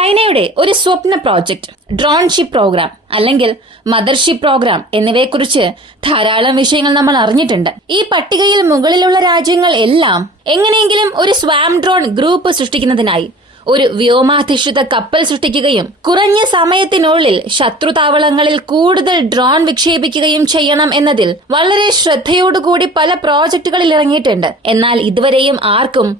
ചൈനയുടെ ഒരു സ്വപ്ന project ഡ്രോൺഷിപ്പ് programme അല്ലെങ്കിൽ മദർഷിപ്പ് പ്രോഗ്രാം എന്നിവയെക്കുറിച്ച് ധാരാളം വിഷയങ്ങൾ നമ്മൾ അറിഞ്ഞിട്ടുണ്ട്. ഈ പട്ടികയിൽ മുകളിലുള്ള രാജ്യങ്ങൾ എല്ലാം എങ്ങനെയെങ്കിലും ഒരു സ്വാം ഡ്രോൺ ഗ്രൂപ്പ് സൃഷ്ടിക്കുന്നതിനായി ഒരു വ്യോമാധിഷ്ഠിത കപ്പൽ സൃഷ്ടിക്കുകയും കുറഞ്ഞ സമയത്തിനുള്ളിൽ ശത്രുതാവളങ്ങളിൽ കൂടുതൽ ഡ്രോൺ വിക്ഷേപിക്കുകയും ചെയ്യണം എന്നതിൽ വളരെ ശ്രദ്ധയോടുകൂടി പല പ്രോജക്ടുകളിൽ ഇറങ്ങിയിട്ടുണ്ട്. എന്നാൽ ഇതുവരെയും ആർക്കും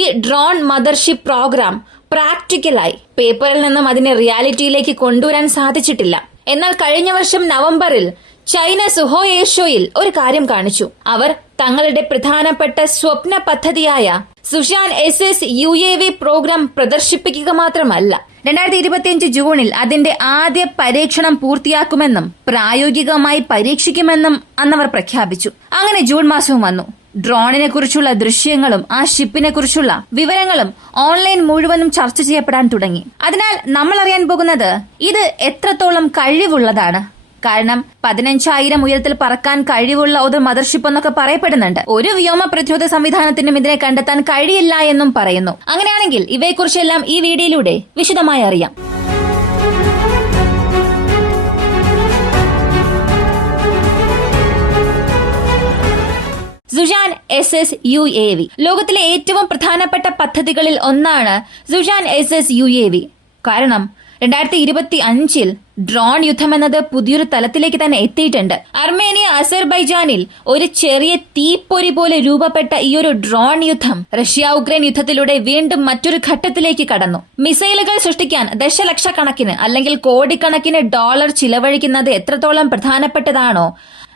ഈ ഡ്രോൺ മദർഷിപ്പ് പ്രോഗ്രാം പ്രാക്ടിക്കലായി പേപ്പറിൽ നിന്നും അതിനെ റിയാലിറ്റിയിലേക്ക് കൊണ്ടുവരാൻ സാധിച്ചിട്ടില്ല. എന്നാൽ കഴിഞ്ഞ വർഷം നവംബറിൽ ചൈന സുഹോ എയർഷോയിൽ ഒരു കാര്യം കാണിച്ചു. അവർ തങ്ങളുടെ പ്രധാനപ്പെട്ട സ്വപ്ന പദ്ധതിയായ സുഷാൻ SS-UAV പ്രോഗ്രാം പ്രദർശിപ്പിക്കുക മാത്രമല്ല 2025 ജൂണിൽ അതിന്റെ ആദ്യ പരീക്ഷണം പൂർത്തിയാക്കുമെന്നും പ്രായോഗികമായി പരീക്ഷിക്കുമെന്നും അന്നവർ പ്രഖ്യാപിച്ചു. അങ്ങനെ ജൂൺ മാസവും വന്നു. ഡ്രോണിനെ കുറിച്ചുള്ള ദൃശ്യങ്ങളും ആ ഷിപ്പിനെ കുറിച്ചുള്ള വിവരങ്ങളും ഓൺലൈൻ മുഴുവനും ചർച്ച ചെയ്യപ്പെടാൻ തുടങ്ങി. അതിനാൽ നമ്മൾ അറിയാൻ പോകുന്നത് ഇത് എത്രത്തോളം കഴിവുള്ളതാണ്. കാരണം 15,000 ഉയരത്തിൽ പറക്കാൻ കഴിവുള്ള ഒരു മദർഷിപ്പ് എന്നൊക്കെ പറയപ്പെടുന്നുണ്ട്. ഒരു വ്യോമ പ്രതിരോധ സംവിധാനത്തിനും ഇതിനെ കണ്ടെത്താൻ കഴിയില്ല എന്നും പറയുന്നു. അങ്ങനെയാണെങ്കിൽ ഇവയെക്കുറിച്ചെല്ലാം ഈ വീഡിയോയിലൂടെ വിശദമായി അറിയാം. സുഷാൻ SS-UAV ലോകത്തിലെ ഏറ്റവും പ്രധാനപ്പെട്ട പദ്ധതികളിൽ ഒന്നാണ് സുഷാൻ SS-UAV. കാരണം 2025 ഡ്രോൺ യുദ്ധം എന്നത് പുതിയൊരു തലത്തിലേക്ക് തന്നെ എത്തിയിട്ടുണ്ട്. അർമേനിയ അസർബൈജാനിൽ ഒരു ചെറിയ തീപ്പൊരി പോലെ രൂപപ്പെട്ട ഈ ഒരു ഡ്രോൺ യുദ്ധം റഷ്യ ഉക്രൈൻ യുദ്ധത്തിലൂടെ വീണ്ടും മറ്റൊരു ഘട്ടത്തിലേക്ക് കടന്നു. മിസൈലുകൾ സൃഷ്ടിക്കാൻ ദശലക്ഷക്കണക്കിന് അല്ലെങ്കിൽ കോടിക്കണക്കിന് ഡോളർ ചിലവഴിക്കുന്നത് എത്രത്തോളം പ്രധാനപ്പെട്ടതാണോ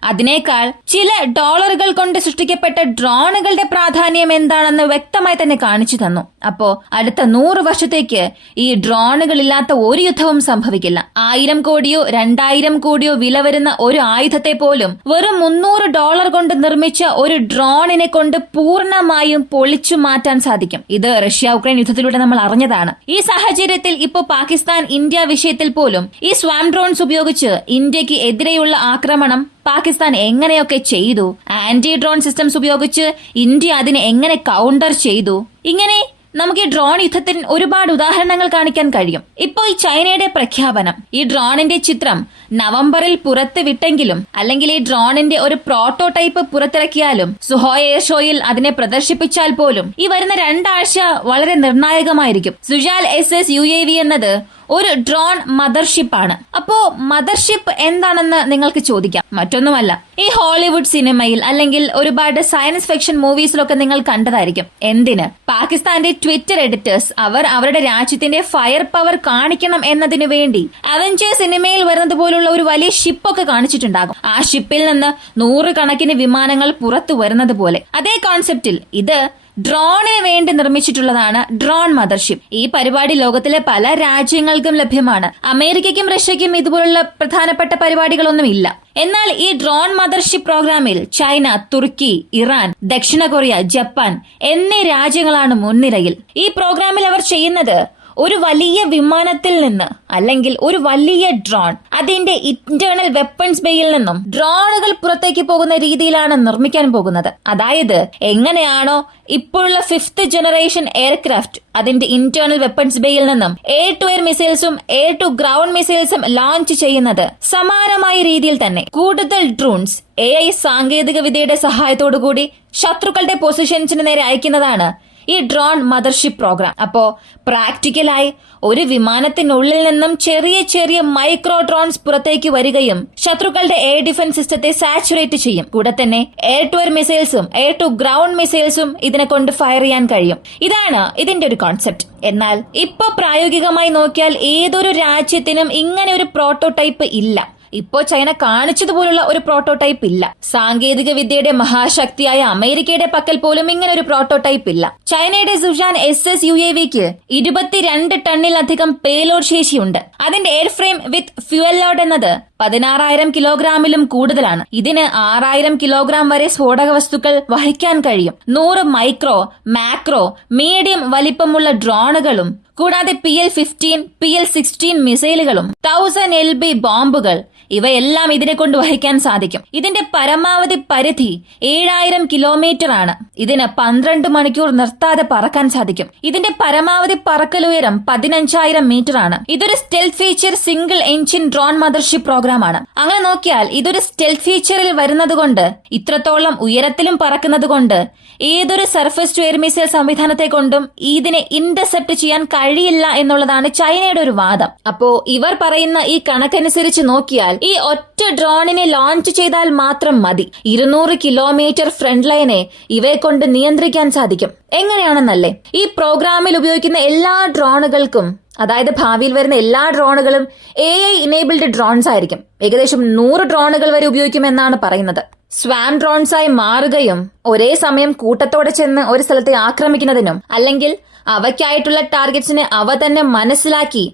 അതിനേക്കാൾ ചില ഡോളറുകൾ കൊണ്ട് സൃഷ്ടിക്കപ്പെട്ട ഡ്രോണുകളുടെ പ്രാധാന്യം എന്താണെന്ന് വ്യക്തമായി തന്നെ കാണിച്ചു തന്നു. അപ്പോ അടുത്ത 100 വർഷത്തേക്ക് ഈ ഡ്രോണുകളില്ലാത്ത ഒരു യുദ്ധവും സംഭവിക്കില്ല. 1000 കോടിയോ 2000 കോടിയോ വില വരുന്ന ഒരു ആയുധത്തെ പോലും വെറും $300 കൊണ്ട് നിർമ്മിച്ച ഒരു ഡ്രോണിനെ കൊണ്ട് പൂർണ്ണമായും പൊളിച്ചു മാറ്റാൻ സാധിക്കും. ഇത് റഷ്യ ഉക്രൈൻ യുദ്ധത്തിലൂടെ നമ്മൾ അറിഞ്ഞതാണ്. ഈ സാഹചര്യത്തിൽ ഇപ്പോൾ പാകിസ്ഥാൻ ഇന്ത്യ വിഷയത്തിൽ പോലും ഈ സ്വാം ഡ്രോൺസ് ഉപയോഗിച്ച് ഇന്ത്യക്ക് എതിരെയുള്ള ആക്രമണം പാകിസ്ഥാൻ എങ്ങനെയൊക്കെ ചെയ്തു, ആന്റി ഡ്രോൺ സിസ്റ്റംസ് ഉപയോഗിച്ച് ഇന്ത്യ അതിനെ എങ്ങനെ കൗണ്ടർ ചെയ്തു, ഇങ്ങനെ നമുക്ക് ഈ ഡ്രോൺ യുദ്ധത്തിന് ഒരുപാട് ഉദാഹരണങ്ങൾ കാണിക്കാൻ കഴിയും. ഇപ്പോൾ ഈ ചൈനയുടെ പ്രഖ്യാപനം, ഈ ഡ്രോണിന്റെ ചിത്രം നവംബറിൽ പുറത്ത് വിട്ടെങ്കിലും അല്ലെങ്കിൽ ഈ ഡ്രോണിന്റെ ഒരു പ്രോട്ടോടൈപ്പ് പുറത്തിറക്കിയാലും സുഹോ എയർ ഷോയിൽ അതിനെ പ്രദർശിപ്പിച്ചാൽ പോലും ഈ വരുന്ന 2 ആഴ്ച വളരെ നിർണായകമായിരിക്കും. സുഷാൻ SS-UAV എന്നത് ഒരു ഡ്രോൺ മദർഷിപ്പ് ആണ്. അപ്പോ മദർഷിപ്പ് എന്താണെന്ന് നിങ്ങൾക്ക് ചോദിക്കാം. മറ്റൊന്നുമല്ല, ഈ ഹോളിവുഡ് സിനിമയിൽ അല്ലെങ്കിൽ ഒരുപാട് സയൻസ് ഫിക്ഷൻ മൂവീസിലൊക്കെ നിങ്ങൾ കണ്ടതായിരിക്കും. എന്തിന് പാകിസ്ഥാന്റെ ട്വിറ്റർ എഡിറ്റേഴ്സ് അവർ അവരുടെ രാജ്യത്തിന്റെ ഫയർ പവർ കാണിക്കണം എന്നതിനു വേണ്ടി അവഞ്ചേഴ്സ് സിനിമയിൽ വരുന്നത് പോലുള്ള ഒരു വലിയ ഷിപ്പൊക്കെ കാണിച്ചിട്ടുണ്ടാകും. ആ ഷിപ്പിൽ നിന്ന് 100 കണക്കിന് വിമാനങ്ങൾ പുറത്തു വരുന്നത് പോലെ. അതേ കോൺസെപ്റ്റിൽ ഇത് ഡ്രോണിന് വേണ്ടി നിർമ്മിച്ചിട്ടുള്ളതാണ് ഡ്രോൺ മദർഷിപ്പ്. ഈ പരിപാടി ലോകത്തിലെ പല രാജ്യങ്ങൾക്കും ലഭ്യമാണ്. അമേരിക്കയ്ക്കും റഷ്യയ്ക്കും ഇതുപോലുള്ള പ്രധാനപ്പെട്ട പരിപാടികളൊന്നും ഇല്ല. എന്നാൽ ഈ ഡ്രോൺ മദർഷിപ്പ് പ്രോഗ്രാമിൽ ചൈന, തുർക്കി, ഇറാൻ, ദക്ഷിണ കൊറിയ, ജപ്പാൻ എന്നീ രാജ്യങ്ങളാണ് മുൻനിരയിൽ. ഈ പ്രോഗ്രാമിൽ അവർ ചെയ്യുന്നത് ഒരു വലിയ വിമാനത്തിൽ നിന്ന് അല്ലെങ്കിൽ ഒരു വലിയ ഡ്രോൺ അതിന്റെ ഇന്റേണൽ വെപ്പൺസ് ബേയിൽ നിന്നും ഡ്രോണുകൾ പുറത്തേക്ക് പോകുന്ന രീതിയിലാണ് നിർമ്മിക്കാൻ പോകുന്നത്. അതായത് എങ്ങനെയാണോ ഇപ്പോഴുള്ള 5th ജനറേഷൻ എയർക്രാഫ്റ്റ് അതിന്റെ ഇന്റേണൽ വെപ്പൺസ് ബേയിൽ നിന്നും എയർ ടു എയർ മിസൈൽസും എയർ ടു ഗ്രൗണ്ട് മിസൈൽസും ലോഞ്ച് ചെയ്യുന്നത്, സമാനമായ രീതിയിൽ തന്നെ കൂടുതൽ ഡ്രോൺസ് AI സാങ്കേതിക വിദ്യയുടെ സഹായത്തോടുകൂടി ശത്രുക്കളുടെ പൊസിഷൻസിന് നേരെ അയക്കുന്നതാണ് ഈ ഡ്രോൺ മദർഷിപ്പ് പ്രോഗ്രാം. അപ്പോ പ്രാക്ടിക്കലായി ഒരു വിമാനത്തിനുള്ളിൽ നിന്നും ചെറിയ ചെറിയ മൈക്രോ ഡ്രോൺസ് പുറത്തേക്ക് വരികയും ശത്രുക്കളുടെ എയർ ഡിഫൻസ് സിസ്റ്റത്തെ സാച്ചുറേറ്റ് ചെയ്യും. കൂടെ തന്നെ എയർ ടു എയർ മിസൈൽസും എയർ ടു ഗ്രൗണ്ട് മിസൈൽസും ഇതിനെ കൊണ്ട് ഫയർ ചെയ്യാൻ കഴിയും. ഇതാണ് ഇതിന്റെ ഒരു കോൺസെപ്റ്റ്. എന്നാൽ ഇപ്പൊ പ്രായോഗികമായി നോക്കിയാൽ ഏതൊരു രാജ്യത്തിനും ഇങ്ങനെ ഒരു പ്രോട്ടോടൈപ്പ് ഇല്ല. ഇപ്പോ ചൈന കാണിച്ചതുപോലുള്ള ഒരു പ്രോട്ടോടൈപ്പ് ഇല്ല. സാങ്കേതിക വിദ്യയുടെ മഹാശക്തിയായ അമേരിക്കയുടെ പക്കൽ പോലും ഇങ്ങനെ ഒരു പ്രോട്ടോടൈപ്പ് ഇല്ല. ചൈനയുടെ സുഷാൻ SS-UAVക്ക് 22 ടണ്ണിലധികം പേലോഡ് ശേഷിയുണ്ട്. അതിന്റെ air frame with fuel load എന്നത് 16,000 കിലോഗ്രാമിലും കൂടുതലാണ്. ഇതിന് 6,000 കിലോഗ്രാം വരെ സ്ഫോടക വസ്തുക്കൾ വഹിക്കാൻ കഴിയും. 100 മൈക്രോ, മാക്രോ, മീഡിയം വലിപ്പമുള്ള ഡ്രോണുകളും കൂടാതെ PL-15, PL-16 മിസൈലുകളും 1000 LB ബോംബുകൾ ഇവയെല്ലാം ഇതിനെ കൊണ്ട് വഹിക്കാൻ സാധിക്കും. ഇതിന്റെ പരമാവധി പരിധി 7000 കിലോമീറ്റർ ആണ്. ഇതിന് 12 മണിക്കൂർ നിർത്താതെ പറക്കാൻ സാധിക്കും. ഇതിന്റെ പരമാവധി പറക്കലുയരം 15000 മീറ്റർ ആണ്. ഇതൊരു stealth feature single engine drone mothership programme ആണ്. അങ്ങനെ നോക്കിയാൽ ഇതൊരു സ്റ്റെൽത്ത് ഫീച്ചറിൽ വരുന്നത് കൊണ്ട്, ഇത്രത്തോളം ഉയരത്തിലും പറക്കുന്നത് കൊണ്ട് ഏതൊരു സർഫസ് ടു എയർ മിസൈൽ സംവിധാനത്തെ കൊണ്ടും ഇതിനെ ഇന്റർസെപ്റ്റ് ചെയ്യാൻ കഴിയില്ല എന്നുള്ളതാണ് ചൈനയുടെ ഒരു വാദം. അപ്പോ ഇവർ പറയുന്ന ഈ കണക്കനുസരിച്ച് നോക്കിയാൽ ഈ ഒറ്റ ഡ്രോണിനെ ലോഞ്ച് ചെയ്താൽ മാത്രം മതി 200 കിലോമീറ്റർ ഫ്രണ്ട് ലൈനെ ഇവയെ കൊണ്ട് നിയന്ത്രിക്കാൻ സാധിക്കും. എങ്ങനെയാണെന്നല്ലേ, ഈ പ്രോഗ്രാമിൽ ഉപയോഗിക്കുന്ന എല്ലാ ഡ്രോണുകൾക്കും, അതായത് ഭാവിയിൽ വരുന്ന എല്ലാ ഡ്രോണുകളും AI ഇനേബിൾഡ് ഡ്രോൺസ് ആയിരിക്കും. ഏകദേശം 100 ഡ്രോണുകൾ വരെ ഉപയോഗിക്കുമെന്നാണ് പറയുന്നത്. സ്വാം ഡ്രോൺസായി മാറുകയും ഒരേ സമയം കൂട്ടത്തോടെ ചെന്ന് ഒരു സ്ഥലത്തെ ആക്രമിക്കുന്നതിനും, അല്ലെങ്കിൽ അവയ്ക്കായിട്ടുള്ള ടാർഗറ്റ്സിനെ അവ തന്നെ മനസ്സിലാക്കി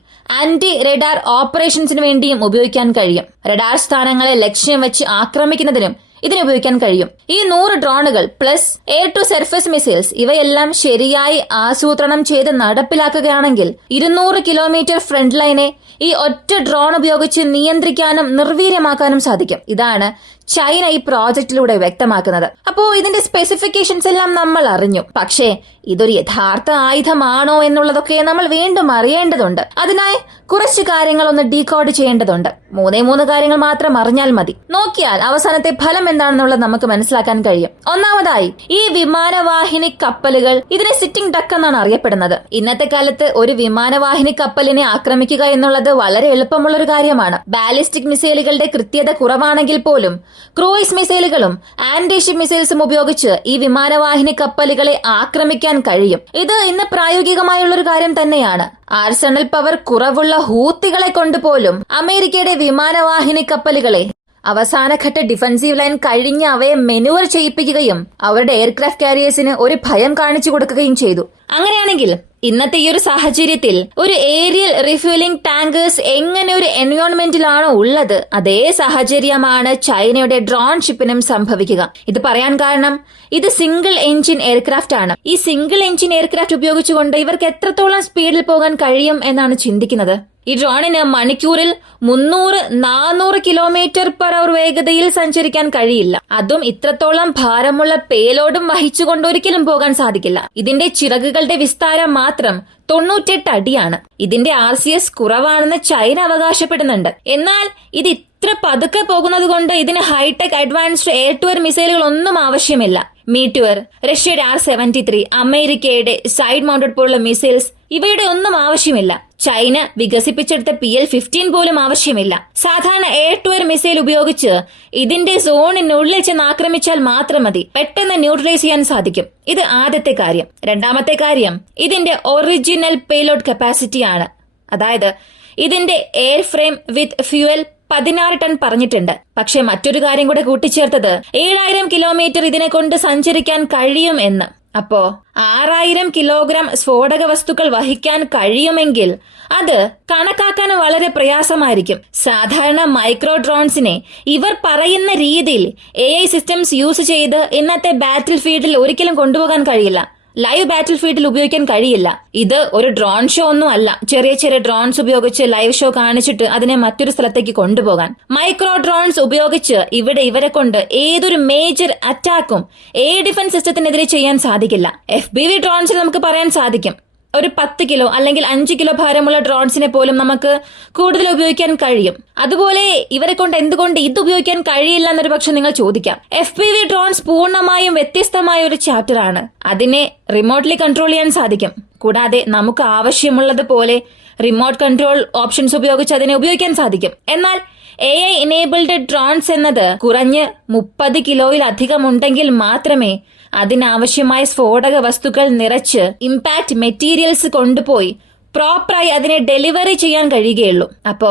ആന്റി റഡാർ ഓപ്പറേഷൻസിന് വേണ്ടിയും ഉപയോഗിക്കാൻ കഴിയും. റഡാർ സ്ഥാനങ്ങളെ ലക്ഷ്യം വെച്ച് ആക്രമിക്കുന്നതിനും ഇതിന് ഉപയോഗിക്കാൻ കഴിയും. ഈ 100 ഡ്രോണുകൾ plus air to surface missiles ഇവയെല്ലാം ശരിയായി ആസൂത്രണം ചെയ്ത് നടപ്പിലാക്കുകയാണെങ്കിൽ 200 കിലോമീറ്റർ ഫ്രണ്ട് ലൈനെ ഈ ഒറ്റ ഡ്രോൺ ഉപയോഗിച്ച് നിയന്ത്രിക്കാനും നിർവീര്യമാക്കാനും സാധിക്കും. ഇതാണ് ചൈന ഈ പ്രോജക്റ്റിലൂടെ വ്യക്തമാക്കുന്നത്. അപ്പോ ഇതിന്റെ സ്പെസിഫിക്കേഷൻസ് എല്ലാം നമ്മൾ അറിഞ്ഞു. പക്ഷേ ഇതൊരു യഥാർത്ഥ ആയുധമാണോ എന്നുള്ളതൊക്കെ നമ്മൾ വീണ്ടും അറിയേണ്ടതുണ്ട്. അതിനായി കുറച്ച് കാര്യങ്ങൾ ഒന്ന് ഡീകോഡ് ചെയ്യേണ്ടതുണ്ട്. 3 കാര്യങ്ങൾ മാത്രം അറിഞ്ഞാൽ മതി. നോക്കിയാൽ അവസാനത്തെ ഫലം എന്താണെന്നുള്ളത് നമുക്ക് മനസ്സിലാക്കാൻ കഴിയും. ഒന്നാമതായി, ഈ വിമാനവാഹിനി കപ്പലുകൾ ഇതിനെ സിറ്റിംഗ് ഡക്ക് എന്നാണ് അറിയപ്പെടുന്നത്. ഇന്നത്തെ കാലത്ത് ഒരു വിമാനവാഹിനി കപ്പലിനെ ആക്രമിക്കുക എന്നുള്ളത് വളരെ എളുപ്പമുള്ള ഒരു കാര്യമാണ്. ബാലിസ്റ്റിക് മിസൈലുകളുടെ കൃത്യത കുറവാണെങ്കിൽ പോലും ക്രൂയിസ് മിസൈലുകളും ആന്റിഷിപ്പ് മിസൈൽസും ഉപയോഗിച്ച് ഈ വിമാനവാഹിനി കപ്പലുകളെ ആക്രമിക്കാൻ കഴിയും. ഇത് ഇന്ന് പ്രായോഗികമായുള്ള ഒരു കാര്യം തന്നെയാണ്. ആർസണൽ പവർ കുറവുള്ള ഹൂത്തികളെ കൊണ്ടുപോലും അമേരിക്കയുടെ വിമാനവാഹിനി കപ്പലുകളെ അവസാനഘട്ട ഡിഫൻസീവ് ലൈൻ കഴിഞ്ഞ് അവയെ മെനുവർ ചെയ്യിപ്പിക്കുകയും അവരുടെ എയർക്രാഫ്റ്റ് കാരിയേഴ്സിന് ഒരു ഭയം കാണിച്ചു കൊടുക്കുകയും ചെയ്തു. അങ്ങനെയാണെങ്കിൽ ഇന്നത്തെ ഈ ഒരു സാഹചര്യത്തിൽ ഒരു ഏരിയൽ റിഫ്യൂലിംഗ് ടാങ്കേഴ്സ് എങ്ങനെ ഒരു എൻവയോൺമെന്റിലാണോ ഉള്ളത്, അതേ സാഹചര്യമാണ് ചൈനയുടെ ഡ്രോൺ ഷിപ്പിനും സംഭവിക്കുക. ഇത് പറയാൻ കാരണം ഇത് സിംഗിൾ എഞ്ചിൻ എയർക്രാഫ്റ്റ് ആണ്. ഈ സിംഗിൾ എഞ്ചിൻ എയർക്രാഫ്റ്റ് ഉപയോഗിച്ചുകൊണ്ട് ഇവർക്ക് എത്രത്തോളം സ്പീഡിൽ പോകാൻ കഴിയും എന്നാണ് ചിന്തിക്കുന്നത്. ഈ ഡ്രോണിന് മണിക്കൂറിൽ 300-400 കിലോമീറ്റർ പെർ അവർ വേഗതയിൽ സഞ്ചരിക്കാൻ കഴിയില്ല. അതും ഇത്രത്തോളം ഭാരമുള്ള പേലോഡും വഹിച്ചുകൊണ്ട് ഒരിക്കലും പോകാൻ സാധിക്കില്ല. ഇതിന്റെ ചിറകുകളുടെ വിസ്താരം മാത്രം 98 അടിയാണ്. ഇതിന്റെ RCS കുറവാണെന്ന് ചൈന അവകാശപ്പെടുന്നുണ്ട്. എന്നാൽ ഇത് ഇത്ര പതുക്കെ പോകുന്നത് കൊണ്ട് ഇതിന് hi tech advanced air to air മിസൈലുകൾ ഒന്നും ആവശ്യമില്ല. മീറ്റ്വർ, റഷ്യയുടെ R-73, അമേരിക്കയുടെ സൈഡ് മൗണ്ടഡ് പോലുള്ള മിസൈൽസ് ഇവയുടെ ഒന്നും ആവശ്യമില്ല. ചൈന വികസിപ്പിച്ചെടുത്ത PL-15 പോലും ആവശ്യമില്ല. സാധാരണ എയർ ടു എയർ മിസൈൽ ഉപയോഗിച്ച് ഇതിന്റെ സോണിനുള്ളിൽ ചെന്ന് ആക്രമിച്ചാൽ മാത്രം മതി. പെട്ടെന്ന് ന്യൂട്രലൈസ് ചെയ്യാൻ സാധിക്കും. ഇത് ആദ്യത്തെ കാര്യം. രണ്ടാമത്തെ കാര്യം, ഇതിന്റെ ഒറിജിനൽ പേലോഡ് കപ്പാസിറ്റി ആണ്. അതായത് ഇതിന്റെ airframe with fuel 16 ton പറഞ്ഞിട്ടുണ്ട്. പക്ഷെ മറ്റൊരു കാര്യം കൂടെ കൂട്ടിച്ചേർത്തത് 7000 കിലോമീറ്റർ ഇതിനെ കൊണ്ട് സഞ്ചരിക്കാൻ കഴിയും എന്ന്. അപ്പോ 6000 കിലോഗ്രാം സ്ഫോടക വസ്തുക്കൾ വഹിക്കാൻ കഴിയുമെങ്കിൽ അത് കണക്കാക്കാൻ വളരെ പ്രയാസമായിരിക്കും. സാധാരണ മൈക്രോ ഡ്രോൺസിനെ ഇവർ പറയുന്ന രീതിയിൽ AI സിസ്റ്റംസ് യൂസ് ചെയ്ത് ഇന്നത്തെ ബാറ്റിൽ ഫീൽഡിൽ ഒരിക്കലും കൊണ്ടുപോകാൻ കഴിയില്ല. ലൈവ് ബാറ്റിൽ ഫീൽഡിൽ ഉപയോഗിക്കാൻ കഴിയില്ല. ഇത് ഒരു ഡ്രോൺ ഷോ ഒന്നും അല്ല. ചെറിയ ഡ്രോൺസ് ഉപയോഗിച്ച് ലൈവ് ഷോ കാണിച്ചിട്ട് അതിനെ മറ്റൊരു സ്ഥലത്തേക്ക് കൊണ്ടുപോകാൻ. മൈക്രോ ഡ്രോൺസ് ഉപയോഗിച്ച് ഇവരെ കൊണ്ട് ഏതൊരു മേജർ അറ്റാക്കും എയർ ഡിഫൻസ് സിസ്റ്റത്തിനെതിരെ ചെയ്യാൻ സാധിക്കില്ല. FPV ഡ്രോൺസിൽ നമുക്ക് പറയാൻ സാധിക്കും. ഒരു 10 കിലോ അല്ലെങ്കിൽ 5 കിലോ ഭാരമുള്ള ഡ്രോൺസിനെ പോലും നമുക്ക് കൂടുതൽ ഉപയോഗിക്കാൻ കഴിയും. അതുപോലെ ഇവരെ കൊണ്ട് എന്തുകൊണ്ട് ഇത് ഉപയോഗിക്കാൻ കഴിയില്ല എന്നൊരു പക്ഷെ നിങ്ങൾ ചോദിക്കാം. FPV ഡ്രോൺസ് പൂർണ്ണമായും വ്യത്യസ്തമായ ഒരു ചാപ്റ്റർ ആണ്. അതിനെ റിമോട്ട്ലി കൺട്രോൾ ചെയ്യാൻ സാധിക്കും. കൂടാതെ നമുക്ക് ആവശ്യമുള്ളതുപോലെ റിമോട്ട് കൺട്രോൾ ഓപ്ഷൻസ് ഉപയോഗിച്ച് അതിനെ ഉപയോഗിക്കാൻ സാധിക്കും. എന്നാൽ AI ഇനേബിൾഡ് ഡ്രോൺസ് എന്നത് കുറഞ്ഞ് 30 കിലോയിലധികം ഉണ്ടെങ്കിൽ മാത്രമേ അതിനാവശ്യമായ സ്ഫോടക വസ്തുക്കൾ നിറച്ച് ഇമ്പാക്ട് മെറ്റീരിയൽസ് കൊണ്ടുപോയി പ്രോപ്പറായി അതിനെ ഡെലിവറി ചെയ്യാൻ കഴിയുകയുള്ളൂ. അപ്പോ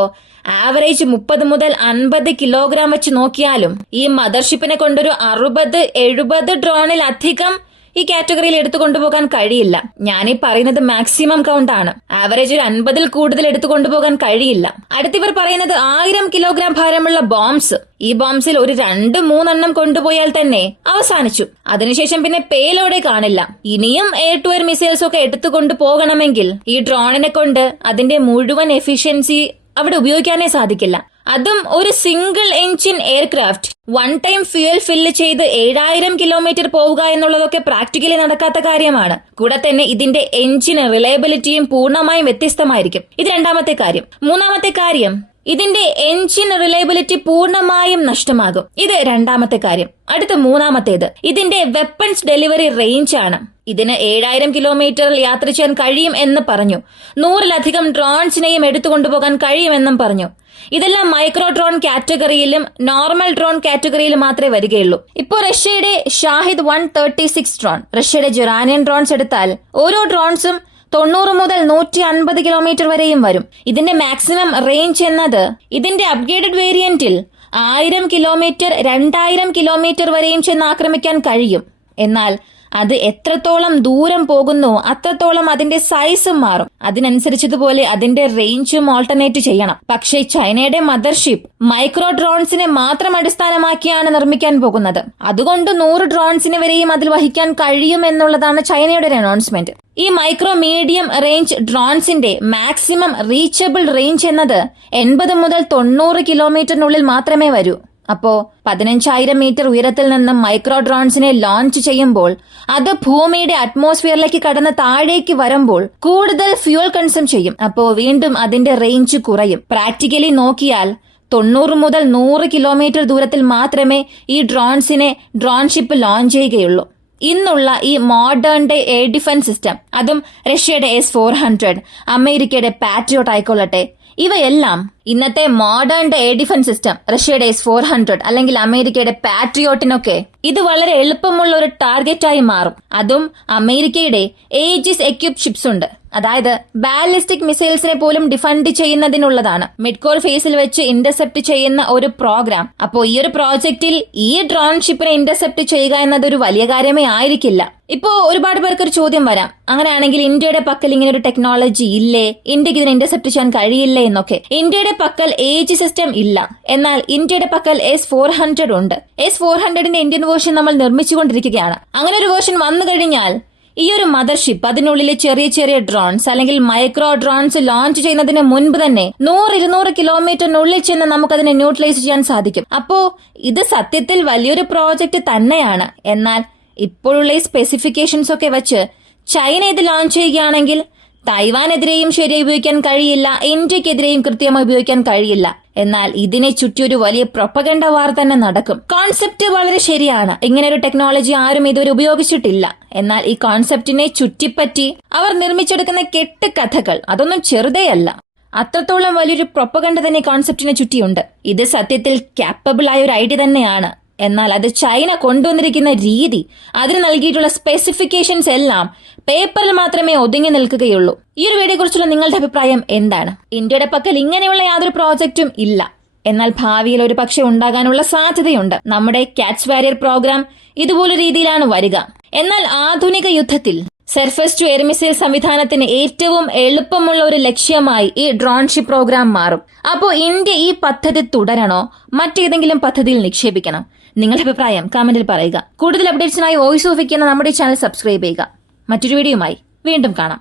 ആവറേജ് 30 മുതൽ 50 കിലോഗ്രാം വെച്ച് നോക്കിയാലും ഈ മദർഷിപ്പിനെ കൊണ്ടൊരു 60-70 ഡ്രോണിലധികം ഈ കാറ്റഗറിയിൽ എടുത്തു കൊണ്ടുപോകാൻ കഴിയില്ല. ഞാനീ പറയുന്നത് മാക്സിമം കൗണ്ട് ആണ്. ആവറേജ് ഒരു 50-ൽ കൂടുതൽ എടുത്തു കൊണ്ടുപോകാൻ കഴിയില്ല. അടുത്തിവർ പറയുന്നത് 1000 കിലോഗ്രാം ഭാരമുള്ള ബോംബ്സ്. ഈ ബോംബ്സിൽ ഒരു 2-3 കൊണ്ടുപോയാൽ തന്നെ അവസാനിച്ചു. അതിനുശേഷം പിന്നെ പേലോടെ കാണില്ല. ഇനിയും എയർ ടു എയർ മിസൈൽസ് ഒക്കെ എടുത്തുകൊണ്ട് പോകണമെങ്കിൽ ഈ ഡ്രോണിനെ കൊണ്ട് അതിന്റെ മുഴുവൻ എഫിഷ്യൻസി അവിടെ ഉപയോഗിക്കാനേ സാധിക്കില്ല. അതും ഒരു single engine aircraft 1 time fuel fill ചെയ്ത് 7000 കിലോമീറ്റർ പോവുക എന്നുള്ളതൊക്കെ പ്രാക്ടിക്കലി നടക്കാത്ത കാര്യമാണ്. കൂടെ തന്നെ ഇതിന്റെ എഞ്ചിൻ റിലയബിലിറ്റിയും പൂർണ്ണമായും വ്യത്യസ്തമായിരിക്കും. ഇത് രണ്ടാമത്തെ കാര്യം. മൂന്നാമത്തെ കാര്യം, ഇതിന്റെ എഞ്ചിൻ റിലയബിലിറ്റി പൂർണ്ണമായും നഷ്ടമാകും. ഇത് രണ്ടാമത്തെ കാര്യം. അടുത്ത മൂന്നാമത്തേത്, ഇതിന്റെ വെപ്പൺസ് ഡെലിവറി റേഞ്ച് ആണ്. ഇതിന് 7000 കിലോമീറ്റർ യാത്ര ചെയ്യാൻ കഴിയും എന്ന് പറഞ്ഞു. 100-ലധികം ഡ്രോൺസിനെയും എടുത്തുകൊണ്ടുപോകാൻ കഴിയുമെന്നും പറഞ്ഞു. ഇതെല്ലാം മൈക്രോ ഡ്രോൺ കാറ്റഗറിയിലും നോർമൽ ഡ്രോൺ കാറ്റഗറിയിലും മാത്രമേ വരികയുള്ളൂ. ഇപ്പോൾ റഷ്യയുടെ ഷാഹിദ് 136 ഡ്രോൺ, റഷ്യയുടെ ജുറാനിയൻ ഡ്രോൺസ് എടുത്താൽ ഓരോ ഡ്രോൺസും 90 മുതൽ 150 കിലോമീറ്റർ വരെയും വരും. ഇതിന്റെ മാക്സിമം റേഞ്ച് എന്നത് ഇതിന്റെ അപ്ഗ്രേഡഡ് വേരിയന്റിൽ 1000 കിലോമീറ്റർ 2000 കിലോമീറ്റർ വരെയും ചെന്ന് ആക്രമിക്കാൻ കഴിയും. എന്നാൽ അത് എത്രത്തോളം ദൂരം പോകുന്നു അത്രത്തോളം അതിന്റെ സൈസും മാറും. അതിനനുസരിച്ചതുപോലെ അതിന്റെ റേഞ്ചും ഓൾട്ടർനേറ്റ് ചെയ്യണം. പക്ഷേ ചൈനയുടെ മദർഷിപ്പ് മൈക്രോ ഡ്രോൺസിനെ മാത്രം അടിസ്ഥാനമാക്കിയാണ് നിർമ്മിക്കാൻ പോകുന്നത്. അതുകൊണ്ട് 100 ഡ്രോൺസിനെ വരെയും അതിൽ വഹിക്കാൻ കഴിയുമെന്നുള്ളതാണ് ചൈനയുടെ ഒരു അനൗൺസ്മെന്റ്. ഈ മൈക്രോ മീഡിയം റേഞ്ച് ഡ്രോൺസിന്റെ മാക്സിമം റീച്ചബിൾ റേഞ്ച് എന്നത് 80 മുതൽ 90 കിലോമീറ്ററിനുള്ളിൽ മാത്രമേ വരൂ. അപ്പോ 15,000 മീറ്റർ ഉയരത്തിൽ നിന്നും മൈക്രോ ഡ്രോൺസിനെ ലോഞ്ച് ചെയ്യുമ്പോൾ അത് ഭൂമിയുടെ അറ്റ്മോസ്ഫിയറിലേക്ക് കടന്ന് താഴേക്ക് വരുമ്പോൾ കൂടുതൽ ഫ്യൂൽ കൺസ്യൂം ചെയ്യും. അപ്പോ വീണ്ടും അതിന്റെ റേഞ്ച് കുറയും. പ്രാക്ടിക്കലി നോക്കിയാൽ 90 മുതൽ 100 കിലോമീറ്റർ ദൂരത്തിൽ മാത്രമേ ഈ ഡ്രോൺഷിപ്പ് ലോഞ്ച് ചെയ്യുകയുള്ളൂ. ഇന്നുള്ള ഈ modern day air defence system, അതും റഷ്യയുടെ S-400, അമേരിക്കയുടെ പാട്രിയോട്ട് ആയിക്കൊള്ളട്ടെ, ഇവയെല്ലാം ഇന്നത്തെ modern day air defence system, റഷ്യയുടെ S-400 അല്ലെങ്കിൽ അമേരിക്കയുടെ പാട്രിയോട്ടിനൊക്കെ ഇത് വളരെ എളുപ്പമുള്ള ഒരു ടാർഗറ്റായി മാറും. അതും അമേരിക്കയുടെ ഏജിസ് എക്യുപ്ഡ് ഷിപ്സ് ഉണ്ട്. അതായത് ബാലിസ്റ്റിക് മിസൈൽസിനെ പോലും ഡിഫൻഡ് ചെയ്യുന്നതിനുള്ളതാണ്. മിഡ്കോർ ഫേസിൽ വെച്ച് ഇന്റർസെപ്റ്റ് ചെയ്യുന്ന ഒരു പ്രോഗ്രാം. അപ്പോ ഈ ഒരു പ്രോജക്റ്റിൽ ഈ ഡ്രോൺ ഷിപ്പിനെ ഇന്റർസെപ്റ്റ് ചെയ്യുക എന്നത് ഒരു വലിയ കാര്യമേ ആയിരിക്കില്ല. ഇപ്പോ ഒരുപാട് പേർക്ക് ഒരു ചോദ്യം വരാം, അങ്ങനെയാണെങ്കിൽ ഇന്ത്യയുടെ പക്കൽ ഇങ്ങനെ ഒരു ടെക്നോളജി ഇല്ലേ, ഇന്ത്യക്ക് ഇതിനെ ഇന്റർസെപ്റ്റ് ചെയ്യാൻ കഴിയില്ലേ എന്നൊക്കെ. ഇന്ത്യയുടെ പക്കൽ ഏജ് സിസ്റ്റം ഇല്ല, എന്നാൽ ഇന്ത്യയുടെ പക്കൽ S-400 ഉണ്ട്. S-400ന്റെ ഇന്ത്യൻ വേർഷൻ നമ്മൾ നിർമ്മിച്ചുകൊണ്ടിരിക്കുകയാണ്. അങ്ങനെ ഒരു വേർഷൻ വന്നു കഴിഞ്ഞാൽ ഈ ഒരു മദർഷിപ്പ്, അതിനുള്ളിലെ ചെറിയ ചെറിയ ഡ്രോൺസ് അല്ലെങ്കിൽ മൈക്രോ ഡ്രോൺസ് ലോഞ്ച് ചെയ്യുന്നതിന് മുൻപ് തന്നെ 100-200 കിലോമീറ്ററിനുള്ളിൽ ചെന്ന് നമുക്കതിനെ ന്യൂട്രലൈസ് ചെയ്യാൻ സാധിക്കും. അപ്പോ ഇത് സത്യത്തിൽ വലിയൊരു പ്രോജക്റ്റ് തന്നെയാണ്. എന്നാൽ ഇപ്പോഴുള്ള ഈ സ്പെസിഫിക്കേഷൻസ് ഒക്കെ വെച്ച് ചൈന ഇത് ലോഞ്ച് ചെയ്യുകയാണെങ്കിൽ തൈവാനെതിരെയും ശരിയായി ഉപയോഗിക്കാൻ കഴിയില്ല, ഇന്ത്യക്കെതിരെയും കൃത്യമായി ഉപയോഗിക്കാൻ കഴിയില്ല. എന്നാൽ ഇതിനെ ചുറ്റി ഒരു വലിയ പ്രൊപ്പഗണ്ട വാർ തന്നെ നടക്കും. കോൺസെപ്റ്റ് വളരെ ശരിയാണ്. ഇങ്ങനെ ഒരു ടെക്നോളജി ആരും ഇതുവരെ ഉപയോഗിച്ചിട്ടില്ല. എന്നാൽ ഈ കോൺസെപ്റ്റിനെ ചുറ്റിപ്പറ്റി അവർ നിർമ്മിച്ചെടുക്കുന്ന കെട്ടുകഥകൾ അതൊന്നും ചെറുതേയല്ല. അത്രത്തോളം വലിയൊരു പ്രൊപ്പഗണ്ട തന്നെ കോൺസെപ്റ്റിനെ ചുറ്റിയുണ്ട്. ഇത് സത്യത്തിൽ ക്യാപ്പബിൾ ആയ ഒരു ഐഡിയ തന്നെയാണ്. എന്നാൽ അത് ചൈന കൊണ്ടുവന്നിരിക്കുന്ന രീതി, അതിന് നൽകിയിട്ടുള്ള സ്പെസിഫിക്കേഷൻസ് എല്ലാം പേപ്പറിൽ മാത്രമേ ഒതുങ്ങി നിൽക്കുകയുള്ളൂ. ഈ ഒരു വീഡിയോയെ കുറിച്ചുള്ള നിങ്ങളുടെ അഭിപ്രായം എന്താണ്? ഇന്ത്യയുടെ പക്കൽ ഇങ്ങനെയുള്ള യാതൊരു പ്രോജക്റ്റും ഇല്ല. എന്നാൽ ഭാവിയിൽ ഒരു പക്ഷെ ഉണ്ടാകാനുള്ള സാധ്യതയുണ്ട്. നമ്മുടെ ക്യാച്ച് വാരിയർ പ്രോഗ്രാം ഇതുപോലൊരു രീതിയിലാണ് വരിക. എന്നാൽ ആധുനിക യുദ്ധത്തിൽ സർഫസ് ടു എയർ മിസൈൽ സംവിധാനത്തിന് ഏറ്റവും എളുപ്പമുള്ള ഒരു ലക്ഷ്യമായി ഈ ഡ്രോൺഷിപ്പ് പ്രോഗ്രാം മാറും. അപ്പോൾ ഇന്ത്യ ഈ പദ്ധതി തുടരണോ, മറ്റേതെങ്കിലും പദ്ധതിയിൽ നിക്ഷേപിക്കണം? നിങ്ങളുടെ അഭിപ്രായം കമന്റിൽ പറയുക. കൂടുതൽ അപ്ഡേറ്റ്സിനായി വോയിസ് ഓഫ് എന്ന നമ്മുടെ ചാനൽ സബ്സ്ക്രൈബ് ചെയ്യുക. മറ്റൊരു വീഡിയോയുമായി വീണ്ടും കാണാം.